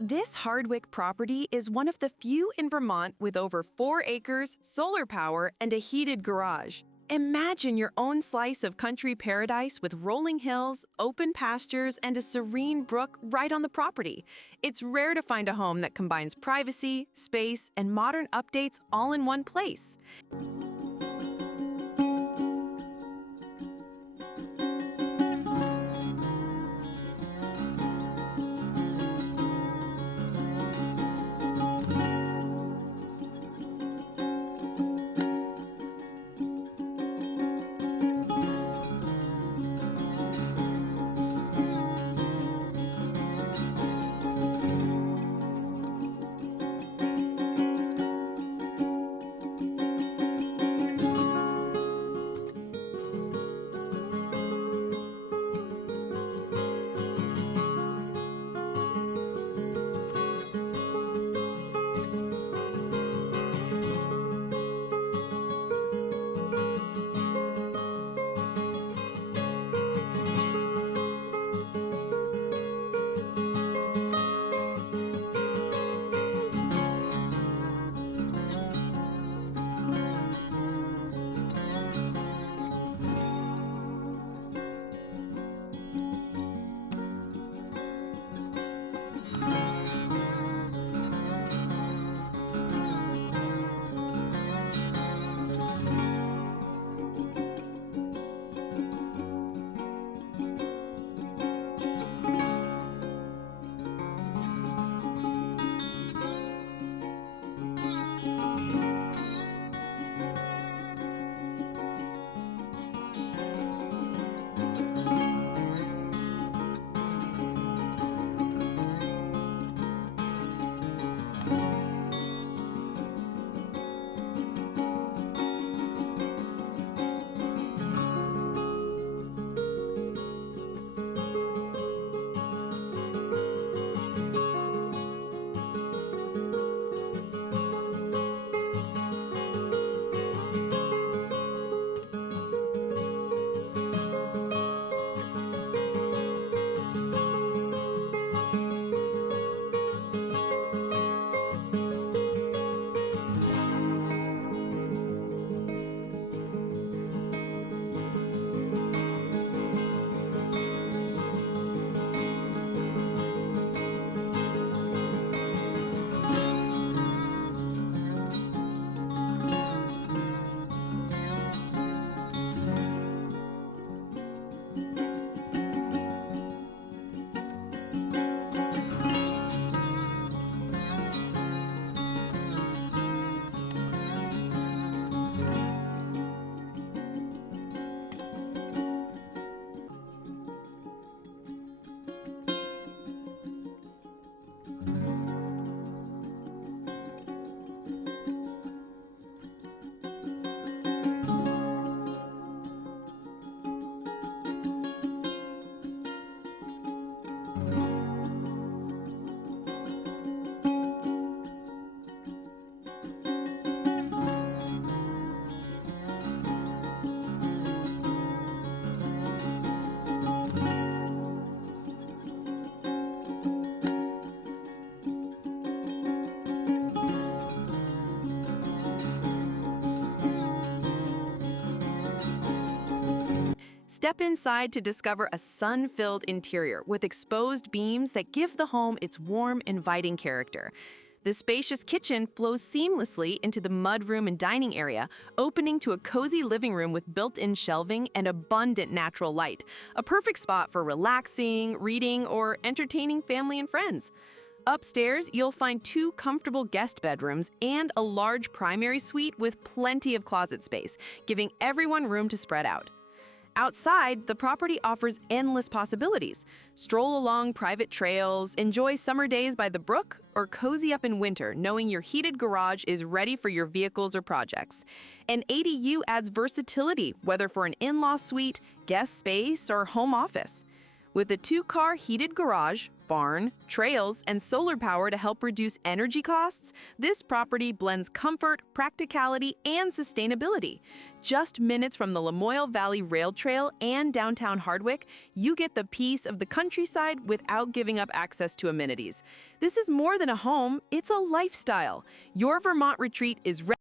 This Hardwick property is one of the few in Vermont with over 4 acres, solar power, and a heated garage. Imagine your own slice of country paradise with rolling hills, open pastures, and a serene brook right on the property. It's rare to find a home that combines privacy, space, and modern updates all in one place. Step inside to discover a sun-filled interior with exposed beams that give the home its warm, inviting character. The spacious kitchen flows seamlessly into the mudroom and dining area, opening to a cozy living room with built-in shelving and abundant natural light, a perfect spot for relaxing, reading, or entertaining family and friends. Upstairs, you'll find 2 comfortable guest bedrooms and a large primary suite with plenty of closet space, giving everyone room to spread out. Outside, the property offers endless possibilities. Stroll along private trails, enjoy summer days by the brook, or cozy up in winter knowing your heated garage is ready for your vehicles or projects. An ADU adds versatility, whether for an in-law suite, guest space, or home office. With a 2-car heated garage, barn, trails, and solar power to help reduce energy costs, this property blends comfort, practicality, and sustainability. Just minutes from the Lamoille Valley Rail Trail and downtown Hardwick, you get the peace of the countryside without giving up access to amenities. This is more than a home, it's a lifestyle. Your Vermont retreat is ready.